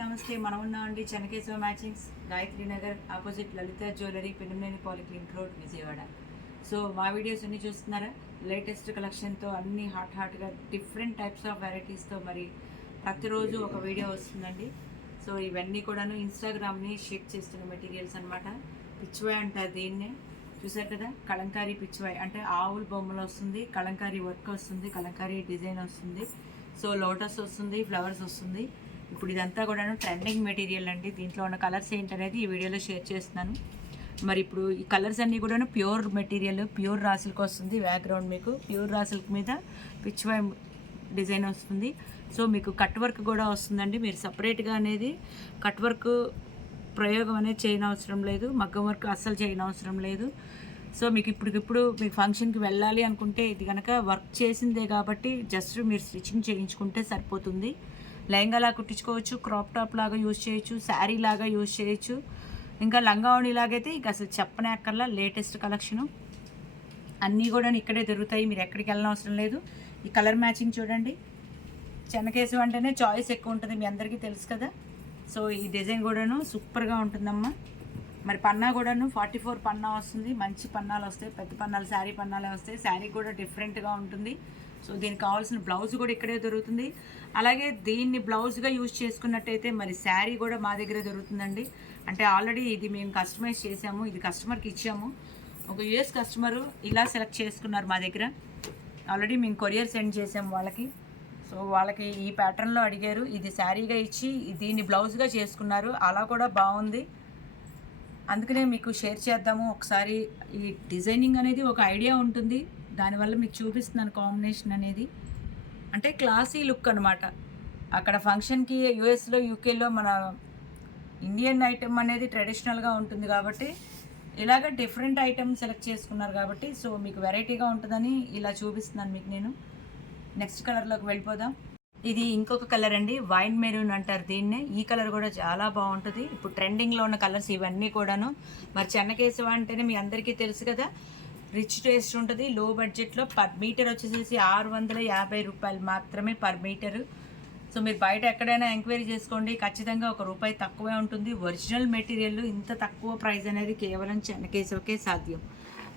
నమస్తే మనం ఉన్నాం అండి Chenakeshwara matchings Gayatri Nagar opposite Lalitha jewellery Penumaneni polyclinic road Vijayawada. So మా వీడియోస్ అన్ని చూస్తున్నారా? లేటెస్ట్ కలెక్షన్తో అన్ని హాట్ హాట్గా డిఫరెంట్ టైప్స్ ఆఫ్ వెరైటీస్తో మరి ప్రతిరోజు ఒక వీడియో వస్తుందండి. సో ఇవన్నీ కూడాను ఇన్స్టాగ్రామ్ని షేక్ చేస్తున్న మెటీరియల్స్ అనమాట పిచ్చివాయ్ అంటారు దీన్నే. చూసారు కదా? కలంకారీ పిచ్చివాయ్. అంటే ఆవుల బొమ్మలు వస్తుంది కలంకారీ వర్క్ వస్తుంది కలంకారీ డిజైన్ వస్తుంది. సో లోటస్ వస్తుంది ఫ్లవర్స్ వస్తుంది. ఇప్పుడు ఇదంతా కూడాను ట్రెండింగ్ మెటీరియల్ అండి. దీంట్లో ఉన్న కలర్స్ ఏంటనేది ఈ వీడియోలో షేర్ చేస్తున్నాను. మరి ఇప్పుడు ఈ కలర్స్ అన్నీ కూడాను ప్యూర్ మెటీరియల్ ప్యూర్ రాసులకు వస్తుంది బ్యాక్గ్రౌండ్ మీకు. ప్యూర్ రాసుల మీద పిచ్చివాయ్ డిజైన్ వస్తుంది. సో మీకు కట్ వర్క్ కూడా వస్తుందండి. మీరు సపరేట్గా అనేది కట్ వర్క్ ప్రయోగం అనేది చేయనవసరం లేదు. మగ్గం వర్క్ అస్సలు చేయనవసరం లేదు. సో మీకు ఇప్పటికిప్పుడు మీ ఫంక్షన్కి వెళ్ళాలి అనుకుంటే ఇది కనుక వర్క్ చేసిందే కాబట్టి జస్ట్ మీరు స్టిచ్చింగ్ చేయించుకుంటే సరిపోతుంది. లెహంగాలా కుట్టించుకోవచ్చు క్రాప్ టాప్ లాగా యూజ్ చేయొచ్చు శారీ లాగా యూజ్ చేయొచ్చు. ఇంకా లంగావణి లాగైతే ఇంకా అసలు చెప్పనే అక్కర్లా లేటెస్ట్ కలెక్షను అన్నీ కూడా ఇక్కడే దొరుకుతాయి మీరు ఎక్కడికి వెళ్ళిన అవసరం లేదు. ఈ కలర్ మ్యాచింగ్ చూడండి. చెనకేసు అంటేనే చాయిస్ ఎక్కువ ఉంటుంది మీ అందరికీ తెలుసు కదా. సో ఈ డిజైన్ కూడాను సూపర్గా ఉంటుందమ్మా. మరి పన్నా కూడాను ఫార్టీ ఫోర్ పన్నా వస్తుంది మంచి పన్నాలు వస్తాయి పెద్ద పన్నాలు శారీ పన్నాలే వస్తాయి శారీ కూడా డిఫరెంట్గా ఉంటుంది. సో దీనికి కావాల్సిన బ్లౌజ్ కూడా ఇక్కడే దొరుకుతుంది. అలాగే దీన్ని బ్లౌజ్గా యూజ్ చేసుకున్నట్టయితే మరి శారీ కూడా మా దగ్గరే దొరుకుతుందండి. అంటే ఆల్రెడీ ఇది మేము కస్టమైజ్ చేసాము ఇది కస్టమర్కి ఇచ్చాము. ఒక యుఎస్ కస్టమరు ఇలా సెలెక్ట్ చేసుకున్నారు మా దగ్గర. ఆల్రెడీ మేము కొరియర్ సెండ్ చేసాము వాళ్ళకి. సో వాళ్ళకి ఈ ప్యాటర్న్లో అడిగారు ఇది శారీగా ఇచ్చి దీన్ని బ్లౌజ్గా చేసుకున్నారు అలా కూడా బాగుంది. అందుకనే మీకు షేర్ చేద్దాము. ఒకసారి ఈ డిజైనింగ్ అనేది ఒక ఐడియా ఉంటుంది. దానివల్ల మీకు చూపిస్తున్నాను కాంబినేషన్ అనేది. అంటే క్లాసీ లుక్ అనమాట అక్కడ ఫంక్షన్కి యూఎస్లో యూకేలో మన ఇండియన్ ఐటమ్ అనేది ట్రెడిషనల్గా ఉంటుంది కాబట్టి ఇలాగ డిఫరెంట్ ఐటమ్ సెలెక్ట్ చేసుకున్నారు కాబట్టి సో మీకు వెరైటీగా ఉంటుందని ఇలా చూపిస్తున్నాను మీకు నేను. నెక్స్ట్ కలర్లోకి వెళ్ళిపోదాం. ఇది ఇంకొక కలర్ అండి వైన్ మెరూన్ అంటారు దీన్నే. ఈ కలర్ కూడా చాలా బాగుంటుంది. ఇప్పుడు ట్రెండింగ్లో ఉన్న కలర్స్ ఇవన్నీ కూడాను. మరి చెన్నకేశవ అంటేనే మీ అందరికీ తెలుసు కదా రిచ్ టేస్ట్ ఉంటుంది లో బడ్జెట్లో పర్ మీటర్ వచ్చేసేసి ఆరు వందల యాభై రూపాయలు మాత్రమే పర్ మీటరు. సో మీరు బయట ఎక్కడైనా ఎంక్వైరీ చేసుకోండి ఖచ్చితంగా ఒక రూపాయి తక్కువే ఉంటుంది. ఒరిజినల్ మెటీరియల్ ఇంత తక్కువ ప్రైస్ అనేది కేవలం చెన్నకేశవకే సాధ్యం.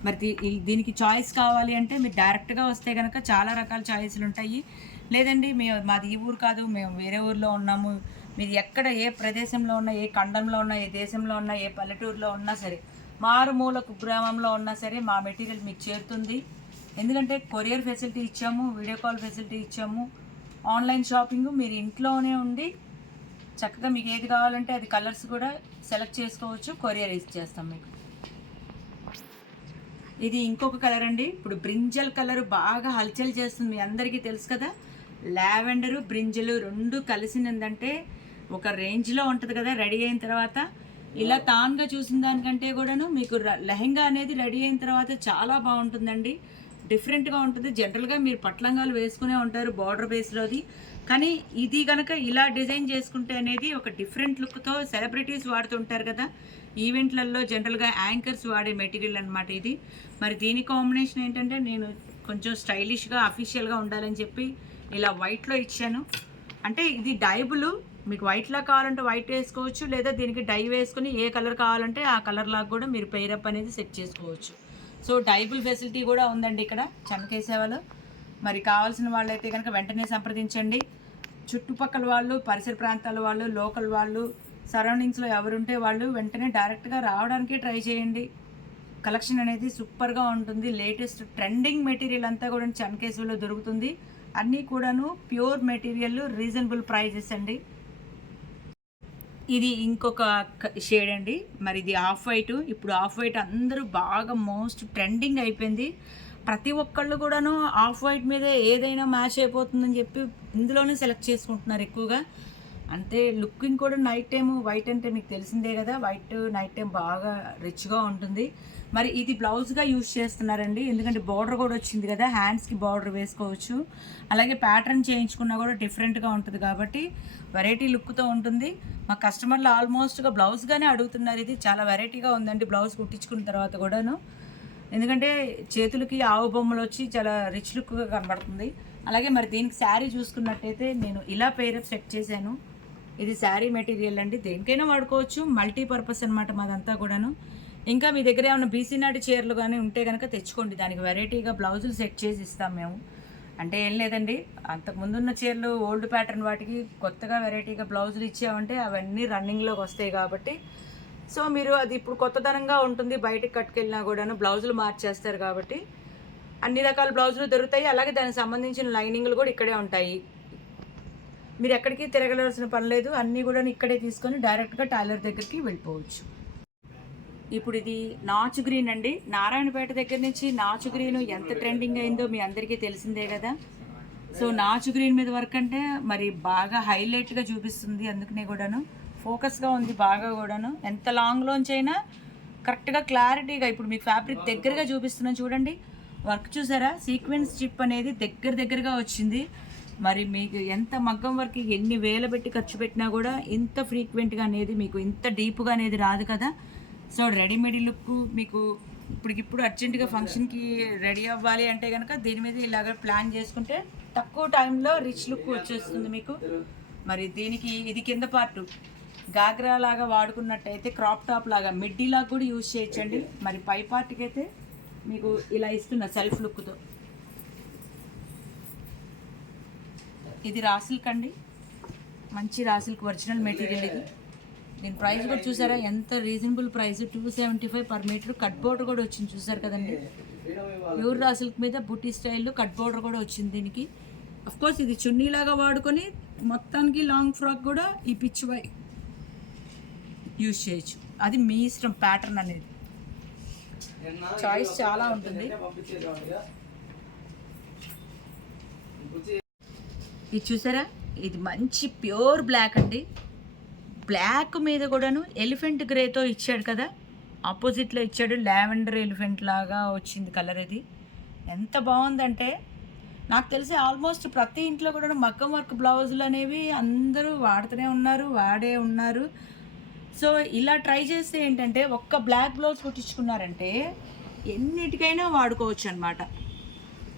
మరి దీ- దీనికి చాయిస్ కావాలి అంటే మీరు డైరెక్ట్గా వస్తే కనుక చాలా రకాల చాయిస్లు ఉంటాయి. లేదండి మేము మాది ఈ ఊరు కాదు మేము వేరే ఊర్లో ఉన్నాము. మీరు ఎక్కడ ఏ ప్రదేశంలో ఉన్నా ఏ ఖండంలో ఉన్నా ఏ దేశంలో ఉన్నా ఏ పల్లెటూరులో ఉన్నా సరే మారుమూల కుగ్రామంలో ఉన్నా సరే మా మెటీరియల్ మీకు చేరుతుంది. ఎందుకంటే కొరియర్ ఫెసిలిటీ ఇచ్చాము వీడియో కాల్ ఫెసిలిటీ ఇచ్చాము ఆన్లైన్ షాపింగ్ మీరు ఇంట్లోనే ఉండి చక్కగా మీకు ఏది కావాలంటే అది కలర్స్ కూడా సెలెక్ట్ చేసుకోవచ్చు కొరియర్ ఇచ్చేస్తాం మీకు. ఇది ఇంకొక కలర్ అండి. ఇప్పుడు బ్రింజల్ కలర్ బాగా హల్చల్ చేస్తుంది మీ అందరికీ తెలుసు కదా. లావెండరు బ్రింజలు రెండు కలిసినందంటే ఒక రేంజ్లో ఉంటుంది కదా రెడీ అయిన తర్వాత ఇలా తాన్గా చూసిన దానికంటే కూడాను మీకు లెహెంగా అనేది రెడీ అయిన తర్వాత చాలా బాగుంటుందండి. డిఫరెంట్గా ఉంటుంది. జనరల్గా మీరు పట్లంగాలు వేసుకునే ఉంటారు బార్డర్ బేస్లోది. కానీ ఇది కనుక ఇలా డిజైన్ చేసుకుంటే అనేది ఒక డిఫరెంట్ లుక్తో సెలబ్రిటీస్ వాడుతుంటారు కదా. ఈవెంట్లలో జనరల్గా యాంకర్స్ వాడే మెటీరియల్ అనమాట ఇది. మరి దీని కాంబినేషన్ ఏంటంటే నేను కొంచెం స్టైలిష్గా అఫీషియల్గా ఉండాలని చెప్పి ఇలా వైట్లో ఇచ్చాను. అంటే ఇది డైబులు మీకు వైట్లా కావాలంటే వైట్ వేసుకోవచ్చు లేదా దీనికి డై వేసుకుని ఏ కలర్ కావాలంటే ఆ కలర్ లాగా కూడా మీరు పేరప్ అనేది సెట్ చేసుకోవచ్చు. సో డైబుల్ ఫెసిలిటీ కూడా ఉందండి ఇక్కడ చనకేసేవాళ్ళు మరి కావాల్సిన వాళ్ళైతే కనుక వెంటనే సంప్రదించండి. చుట్టుపక్కల వాళ్ళు పరిసర ప్రాంతాల వాళ్ళు లోకల్ వాళ్ళు సరౌండింగ్స్లో ఎవరుంటే వాళ్ళు వెంటనే డైరెక్ట్గా రావడానికే ట్రై చేయండి. కలెక్షన్ అనేది సూపర్గా ఉంటుంది. లేటెస్ట్ ట్రెండింగ్ మెటీరియల్ అంతా కూడా చన్కేసులో దొరుకుతుంది. అన్నీ కూడాను ప్యూర్ మెటీరియల్ రీజనబుల్ ప్రైజెస్ అండి. ఇది ఇంకొక షేడ్ అండి. మరి ఇది ఆఫ్ వైట్ ఇప్పుడు ఆఫ్ వైట్ అందరూ బాగా మోస్ట్ ట్రెండింగ్ అయిపోయింది. ప్రతి ఒక్కళ్ళు కూడాను ఆఫ్ వైట్ మీద ఏదైనా మ్యాచ్ అయిపోతుందని చెప్పి ఇందులోనే సెలెక్ట్ చేసుకుంటున్నారు ఎక్కువగా. అంటే లుకింగ్ కూడా నైట్ టైం వైట్ అంటే మీకు తెలిసిందే కదా. వైట్ నైట్ టైం బాగా రిచ్గా ఉంటుంది. మరి ఇది బ్లౌజ్గా యూజ్ చేస్తున్నారండి. ఎందుకంటే బార్డర్ కూడా వచ్చింది కదా హ్యాండ్స్కి బార్డర్ వేసుకోవచ్చు. అలాగే ప్యాటర్న్ చేయించుకున్నా కూడా డిఫరెంట్గా ఉంటుంది కాబట్టి వెరైటీ లుక్తో ఉంటుంది. మా కస్టమర్లు ఆల్మోస్ట్గా బ్లౌజ్గానే అడుగుతున్నారు. ఇది చాలా వెరైటీగా ఉందండి బ్లౌజ్ కుట్టించుకున్న తర్వాత కూడాను. ఎందుకంటే చేతులకి ఆవు బొమ్మలు వచ్చి చాలా రిచ్ లుక్గా కనబడుతుంది. అలాగే మరి దీనికి శారీ చూసుకున్నట్టయితే నేను ఇలా పేరప్ సెట్ చేశాను. ఇది శారీ మెటీరియల్ అండి. దేనికైనా వాడుకోవచ్చు. మల్టీపర్పస్ అనమాట మాదంతా కూడాను. ఇంకా మీ దగ్గర ఏమైనా బీసీ నాటి చీరలు కానీ ఉంటే కనుక తెచ్చుకోండి. దానికి వెరైటీగా బ్లౌజులు సెట్ చేసి ఇస్తాం మేము. అంటే ఏం లేదండి. అంతకు ముందున్న చీరలు ఓల్డ్ ప్యాటర్న్ వాటికి కొత్తగా వెరైటీగా బ్లౌజులు ఇచ్చామంటే అవన్నీ రన్నింగ్లోకి వస్తాయి కాబట్టి. సో మీరు అది ఇప్పుడు కొత్తదనంగా ఉంటుంది. బయటకు కట్టుకెళ్ళినా కూడాను బ్లౌజులు మార్చేస్తారు కాబట్టి. అన్ని రకాల బ్లౌజులు దొరుకుతాయి. అలాగే దానికి సంబంధించిన లైనింగ్లు కూడా ఇక్కడే ఉంటాయి. మీరు ఎక్కడికి తిరగలవలసిన పని లేదు. అన్నీ కూడా ఇక్కడే తీసుకొని డైరెక్ట్గా టైలర్ దగ్గరికి వెళ్ళిపోవచ్చు. ఇప్పుడు ఇది నాచు గ్రీన్ అండి. నారాయణపేట దగ్గర నుంచి నాచు గ్రీన్ ఎంత ట్రెండింగ్ అయిందో మీ అందరికీ తెలిసిందే కదా. సో నాచు గ్రీన్ మీద వర్క్ అంటే మరి బాగా హైలైట్గా చూపిస్తుంది అందుకనే కూడాను. ఫోకస్గా ఉంది బాగా కూడాను. ఎంత లాంగ్లోంచి అయినా కరెక్ట్గా క్లారిటీగా ఇప్పుడు మీకు ఫ్యాబ్రిక్ దగ్గరగా చూపిస్తున్నాను చూడండి. వర్క్ చూసారా? సీక్వెన్స్ చిప్ అనేది దగ్గర దగ్గరగా వచ్చింది. మరి మీకు ఎంత మగ్గం వర్క్ ఎన్ని వేల పెట్టి ఖర్చు పెట్టినా కూడా ఇంత ఫ్రీక్వెంట్గా అనేది మీకు ఇంత డీప్గా అనేది రాదు కదా. సో రెడీమేడ్ లుక్ మీకు ఇప్పటికిప్పుడు అర్జెంటుగా ఫంక్షన్కి రెడీ అవ్వాలి అంటే కనుక దీని మీద ఇలాగ ప్లాన్ చేసుకుంటే తక్కువ టైంలో రిచ్ లుక్ వచ్చేస్తుంది మీకు. మరి దీనికి ఇది కింద పార్ట్. గాగ్రా లాగా వాడుకున్నట్టయితే క్రాప్ టాప్ లాగా మిడ్డీ లాగా కూడా యూజ్ చేయొచ్చండి. మరి పై పార్ట్కి అయితే మీకు ఇలా ఇస్తున్న సెల్ఫ్ లుక్తో. ఇది రాసిల్క్ అండి మంచి రాసిల్క్ ఒరిజినల్ మెటీరియల్ ఇది. దీని ప్రైస్ కూడా చూసారా? ఎంత reasonable price two seventy five per metre cut border కూడా వచ్చింది. చూసారు కదండి? ప్యూర్ రాసిల్క్ మీద బుట్టి స్టైల్లో కట్ బోర్డర్ కూడా వచ్చింది దీనికి. అఫ్ కోర్స్ ఇది చున్నీలాగా వాడుకొని మొత్తానికి లాంగ్ ఫ్రాక్ కూడా ఈ పిచ్ వై యూజ్ చేయొచ్చు. అది మీ ఇష్టం ప్యాటర్న్ అనేది. చాయిస్ చాలా ఉంటుంది. ఇది చూసారా? ఇది మంచి ప్యూర్ బ్లాక్ అండి. బ్లాక్ మీద కూడాను ఎలిఫెంట్ గ్రేతో ఇచ్చాడు కదా. ఆపోజిట్లో ఇచ్చాడు లావెండర్ ఎలిఫెంట్ లాగా వచ్చింది కలర్ ఇది. ఎంత బాగుందంటే నాకు తెలిసి ఆల్మోస్ట్ ప్రతి ఇంట్లో కూడా మగ్గం వర్క్ బ్లౌజులు అనేవి అందరూ వాడుతూనే ఉన్నారు వాడే ఉన్నారు. సో ఇలా ట్రై చేస్తే ఏంటంటే ఒక్క బ్లాక్ బ్లౌజ్ కుట్టించుకున్నారంటే ఎన్నిటికైనా వాడుకోవచ్చు అనమాట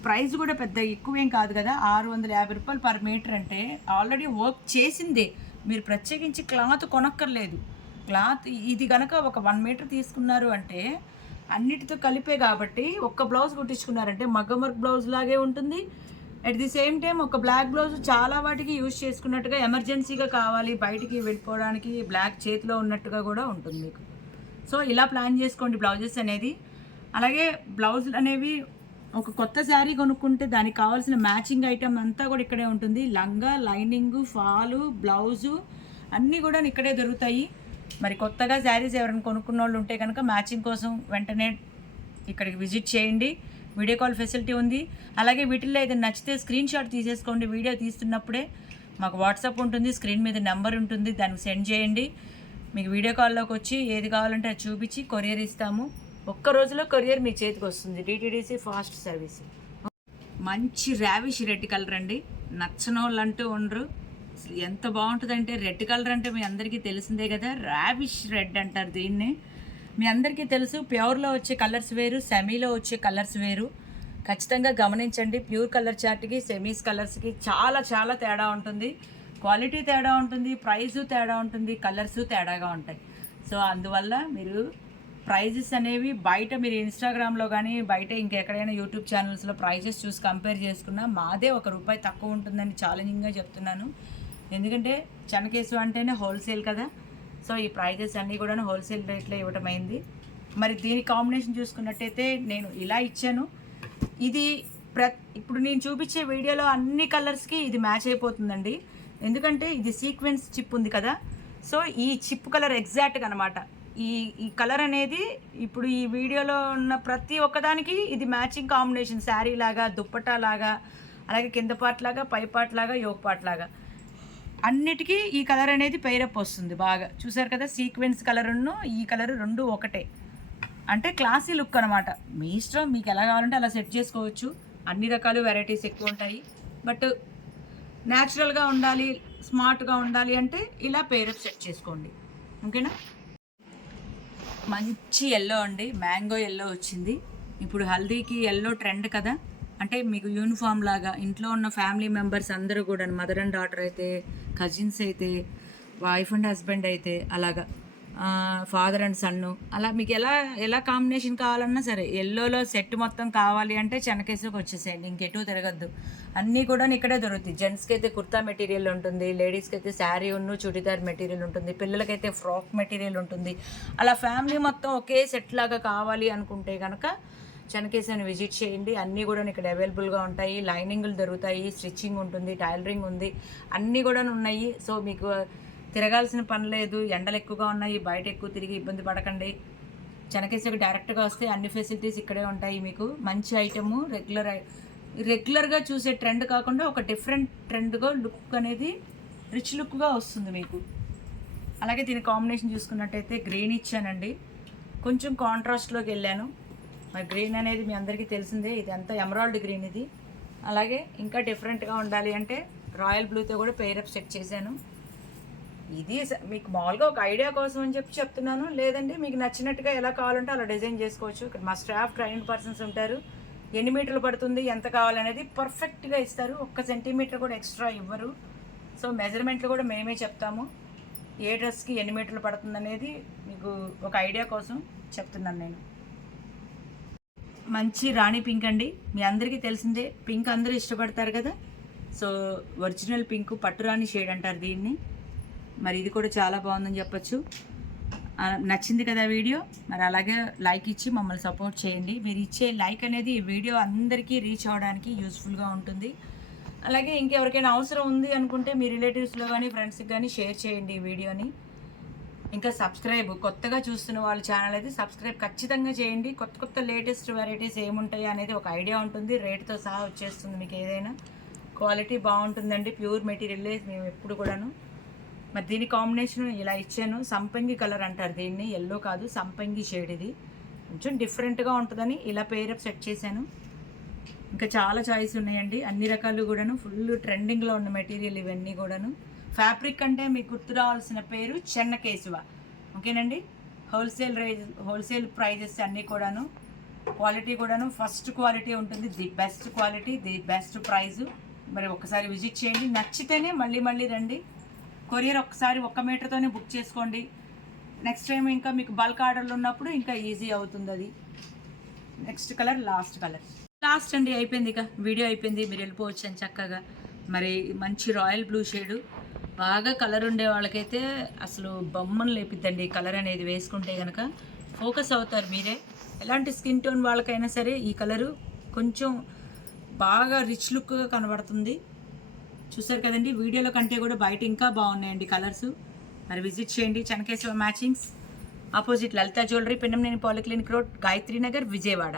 ప్రైస్ కూడా పెద్ద ఎక్కువేం కాదు కదా. ఆరు వందల యాభై రూపాయలు పర్ మీటర్ అంటే ఆల్రెడీ వర్క్ చేసిందే. మీరు ప్రత్యేకించి క్లాత్ కొనక్కర్లేదు. క్లాత్ ఇది కనుక ఒక వన్ మీటర్ తీసుకున్నారు అంటే అన్నిటితో కలిపే కాబట్టి ఒక్క బ్లౌజ్ కుట్టించుకున్నారంటే మగ్గం వర్క్ బ్లౌజ్ లాగే ఉంటుంది. అట్ ది సేమ్ టైం ఒక బ్లాక్ బ్లౌజ్ చాలా వాటికి యూజ్ చేసుకున్నట్టుగా ఎమర్జెన్సీగా కావాలి బయటికి వెళ్ళిపోవడానికి బ్లాక్ చేతిలో ఉన్నట్టుగా కూడా ఉంటుంది మీకు. సో ఇలా ప్లాన్ చేసుకోండి బ్లౌజెస్ అనేది. అలాగే బ్లౌజులు అనేవి ఒక కొత్త శారీ కొనుక్కుంటే దానికి కావాల్సిన మ్యాచింగ్ ఐటమ్ అంతా కూడా ఇక్కడే ఉంటుంది. లంగా లైనింగ్ ఫాలు బ్లౌజు అన్నీ కూడా ఇక్కడే దొరుకుతాయి. మరి కొత్తగా శారీస్ ఎవరైనా కొనుక్కున్న వాళ్ళు ఉంటే కనుక మ్యాచింగ్ కోసం వెంటనే ఇక్కడికి విజిట్ చేయండి. వీడియో కాల్ ఫెసిలిటీ ఉంది. అలాగే వీటిల్లో ఏదైనా నచ్చితే స్క్రీన్ షాట్ తీసేసుకోండి. వీడియో తీస్తున్నప్పుడే మాకు వాట్సాప్ ఉంటుంది. స్క్రీన్ మీద నెంబర్ ఉంటుంది. దానికి సెండ్ చేయండి. మీకు వీడియో కాల్లోకి వచ్చి ఏది కావాలంటే అది చూపించి కొరియర్ ఇస్తాము. ఒక్క రోజులో కొరియర్ మీ చేతికి వస్తుంది. DTDC fast service. మంచి ర్యావిష్ రెడ్ కలర్ అండి. నచ్చని వాళ్ళు అంటూ ఉండరు. ఎంత బాగుంటుందంటే రెడ్ కలర్ అంటే మీ అందరికీ తెలిసిందే కదా. ర్యావిష్ రెడ్ అంటారు దీన్ని. మీ అందరికీ తెలుసు ప్యూర్లో వచ్చే కలర్స్ వేరు సెమీలో వచ్చే కలర్స్ వేరు. ఖచ్చితంగా గమనించండి. ప్యూర్ కలర్ చార్ట్కి సెమీస్ కలర్స్కి చాలా చాలా తేడా ఉంటుంది. క్వాలిటీ తేడా ఉంటుంది ప్రైజు తేడా ఉంటుంది కలర్స్ తేడాగా ఉంటాయి. సో అందువల్ల మీరు ప్రైజెస్ అనేవి బయట మీరు ఇన్స్టాగ్రామ్లో కానీ బయట ఇంకెక్కడైనా యూట్యూబ్ ఛానల్స్లో ప్రైజెస్ చూసి కంపేర్ చేసుకున్నా మాదే ఒక రూపాయి తక్కువ ఉంటుందని ఛాలెంజింగ్గా చెప్తున్నాను. ఎందుకంటే చెనకేసు అంటేనే హోల్సేల్ కదా. సో ఈ ప్రైజెస్ అన్నీ కూడా హోల్సేల్ రేట్లో ఇవ్వడం అయింది. మరి దీని కాంబినేషన్ చూసుకున్నట్టయితే నేను ఇలా ఇచ్చాను. ఇది ప్ర ఇప్పుడు నేను చూపించే వీడియోలో అన్ని కలర్స్కి ఇది మ్యాచ్ అయిపోతుందండి. ఎందుకంటే ఇది సీక్వెన్స్ చిప్ ఉంది కదా. సో ఈ చిప్ కలర్ ఎగ్జాక్ట్గా అనమాట. ఈ ఈ కలర్ అనేది ఇప్పుడు ఈ వీడియోలో ఉన్న ప్రతి ఒక్కదానికి ఇది మ్యాచింగ్ కాంబినేషన్ శారీ లాగా దుప్పటా లాగా అలాగే కింద పార్ట్ లాగా పై పార్ట్ లాగా యోగ్ పాట్ లాగా. అన్నిటికీ ఈ కలర్ అనేది పైరప్ వస్తుంది బాగా. చూసారు కదా సీక్వెన్స్ కలర్ను ఈ కలర్ రెండు ఒకటే. అంటే క్లాసీ లుక్ అనమాట మీ ఇష్టం మీకు ఎలా కావాలంటే అలా సెట్ చేసుకోవచ్చు. అన్ని రకాల వెరైటీస్ ఎక్కువ ఉంటాయి. బట్ న్యాచురల్గా ఉండాలి స్మార్ట్గా ఉండాలి అంటే ఇలా పేరప్ సెట్ చేసుకోండి. ఓకేనా? మంచి ఎల్లో అండి. మ్యాంగో ఎల్లో వచ్చింది. ఇప్పుడు హల్దీకి ఎల్లో ట్రెండ్ కదా. అంటే మీకు యూనిఫామ్ లాగా ఇంట్లో ఉన్న ఫ్యామిలీ మెంబర్స్ అందరూ కూడా మదర్ అండ్ డాటర్ అయితే కజిన్స్ అయితే వైఫ్ అండ్ హస్బెండ్ అయితే అలాగా ఫాదర్ అండ్ సన్ను అలా మీకు ఎలా ఎలా కాంబినేషన్ కావాలన్నా సరే ఎల్లోలో సెట్ మొత్తం కావాలి అంటే చెనకేసుకు వచ్చేసేయండి. ఇంకెటూ తిరగద్దు. అన్నీ కూడా ఇక్కడే దొరుకుతాయి. జెంట్స్కి అయితే కుర్తా మెటీరియల్ ఉంటుంది లేడీస్కి అయితే శారీ ఉన్ను చుడిదార్ మెటీరియల్ ఉంటుంది పిల్లలకైతే ఫ్రాక్ మెటీరియల్ ఉంటుంది. అలా ఫ్యామిలీ మొత్తం ఒకే సెట్ లాగా కావాలి అనుకుంటే కనుక చెనకేసాన్ని విజిట్ చేయండి. అన్నీ కూడా ఇక్కడ అవైలబుల్గా ఉంటాయి. లైనింగ్లు దొరుకుతాయి స్టిచ్చింగ్ ఉంటుంది టైలరింగ్ ఉంది అన్నీ కూడా ఉన్నాయి. సో మీకు తిరగాల్సిన పని లేదు ఎండలు ఎక్కువగా ఉన్నాయి బయట ఎక్కువ తిరిగి ఇబ్బంది పడకండి. చెనకేసకి డైరెక్ట్గా వస్తే అన్ని ఫెసిలిటీస్ ఇక్కడే ఉంటాయి మీకు. మంచి ఐటము రెగ్యులర్ రెగ్యులర్గా చూసే ట్రెండ్ కాకుండా ఒక డిఫరెంట్ ట్రెండ్గా లుక్ అనేది రిచ్ లుక్గా వస్తుంది మీకు. అలాగే దీని కాంబినేషన్ చూసుకున్నట్టయితే గ్రీన్ ఇచ్చానండి. కొంచెం కాంట్రాస్ట్లోకి వెళ్ళాను. మరి గ్రీన్ అనేది మీ అందరికీ తెలిసిందే ఇది అంతా ఎమరాల్డ్ గ్రీన్ ఇది. అలాగే ఇంకా డిఫరెంట్గా ఉండాలి అంటే రాయల్ బ్లూతో కూడా పేరప్ సెట్ చేశాను. ఇది మీకు మామూలుగా ఒక ఐడియా కోసం అని చెప్పి చెప్తున్నాను. లేదంటే మీకు నచ్చినట్టుగా ఎలా కావాలంటే అలా డిజైన్ చేసుకోవచ్చు. ఇక్కడ మా స్టాఫ్ ట్రైన్డ్ పర్సన్స్ ఉంటారు. ఎన్ని మీటర్లు పడుతుంది ఎంత కావాలనేది పర్ఫెక్ట్గా ఇస్తారు. ఒక్క సెంటీమీటర్ కూడా ఎక్స్ట్రా ఇవ్వరు. సో మెజర్మెంట్లు కూడా మేమే చెప్తాము. ఏ డ్రెస్కి ఎన్ని మీటర్లు పడుతుంది అనేది మీకు ఒక ఐడియా కోసం చెప్తున్నాను నేను. మంచి రాణి పింక్ అండి. మీ అందరికీ తెలిసిందే పింక్ అందరూ ఇష్టపడతారు కదా. సో ఒరిజినల్ పింక్ పట్టురాణి షేడ్ అంటారు దీన్ని. మరి ఇది కూడా చాలా బాగుందని చెప్పచ్చు. నచ్చింది కదా వీడియో మరి అలాగే లైక్ ఇచ్చి మమ్మల్ని సపోర్ట్ చేయండి. మీరు ఇచ్చే లైక్ అనేది ఈ వీడియో అందరికీ రీచ్ అవ్వడానికి యూస్ఫుల్గా ఉంటుంది. అలాగే ఇంకెవరికైనా అవసరం ఉంది అనుకుంటే మీ రిలేటివ్స్లో కానీ ఫ్రెండ్స్కి కానీ షేర్ చేయండి ఈ వీడియోని. ఇంకా సబ్స్క్రైబ్ కొత్తగా చూస్తున్న వాళ్ళ ఛానల్ అయితే సబ్స్క్రైబ్ ఖచ్చితంగా చేయండి. కొత్త కొత్త లేటెస్ట్ వెరైటీస్ ఏముంటాయి అనేది ఒక ఐడియా ఉంటుంది. రేట్తో సహా వచ్చేస్తుంది మీకు ఏదైనా. క్వాలిటీ బాగుంటుందండి. ప్యూర్ మెటీరియల్లే మేము ఎప్పుడు కూడాను. మరి దీని కాంబినేషన్ ఇలా ఇచ్చాను. సంపంగి కలర్ అంటారు దీన్ని. ఎల్లో కాదు సంపంగి షేడ్ ఇది. కొంచెం డిఫరెంట్గా ఉంటుందని ఇలా పేరప్ సెట్ చేశాను. ఇంకా చాలా చాయిస్ ఉన్నాయండి. అన్ని రకాలు కూడాను. ఫుల్ ట్రెండింగ్లో ఉన్న మెటీరియల్ ఇవన్నీ కూడాను. ఫ్యాబ్రిక్ అంటే మీకు గుర్తు రావాల్సిన పేరు చెన్నకేశవ ఓకేనండి? హోల్సేల్ రేజ్ హోల్సేల్ ప్రైజెస్ అన్నీ కూడాను. క్వాలిటీ కూడాను ఫస్ట్ క్వాలిటీ ఉంటుంది. The best quality the best price మరి ఒకసారి విజిట్ చేయండి. నచ్చితేనే మళ్ళీ మళ్ళీ రండి. కొరియర్ ఒకసారి ఒక్క మీటర్తోనే బుక్ చేసుకోండి. నెక్స్ట్ టైం ఇంకా మీకు బల్క్ ఆర్డర్లు ఉన్నప్పుడు ఇంకా ఈజీ అవుతుంది అది. Next colour last colour. Last అండి అయిపోయింది ఇక. వీడియో అయిపోయింది మీరు వెళ్ళిపోవచ్చు అని చక్కగా. మరి మంచి రాయల్ బ్లూ షేడు. బాగా కలర్ ఉండే వాళ్ళకైతే అసలు బొమ్మను లేపిద్దండి. కలర్ అనేది వేసుకుంటే కనుక ఫోకస్ అవుతారు మీరే. ఎలాంటి స్కిన్ టోన్ వాళ్ళకైనా సరే ఈ కలరు కొంచెం బాగా రిచ్ లుక్గా కనబడుతుంది. చూసారు కదండి వీడియోలో కంటే కూడా బయట ఇంకా బాగున్నాయండి కలర్స్. మరి విజిట్ చేయండి Chenakeshwara matchings. Opposite Lalitha jewellery Pinnamaneni polyclinic road Gayatri Nagar Vijayawada.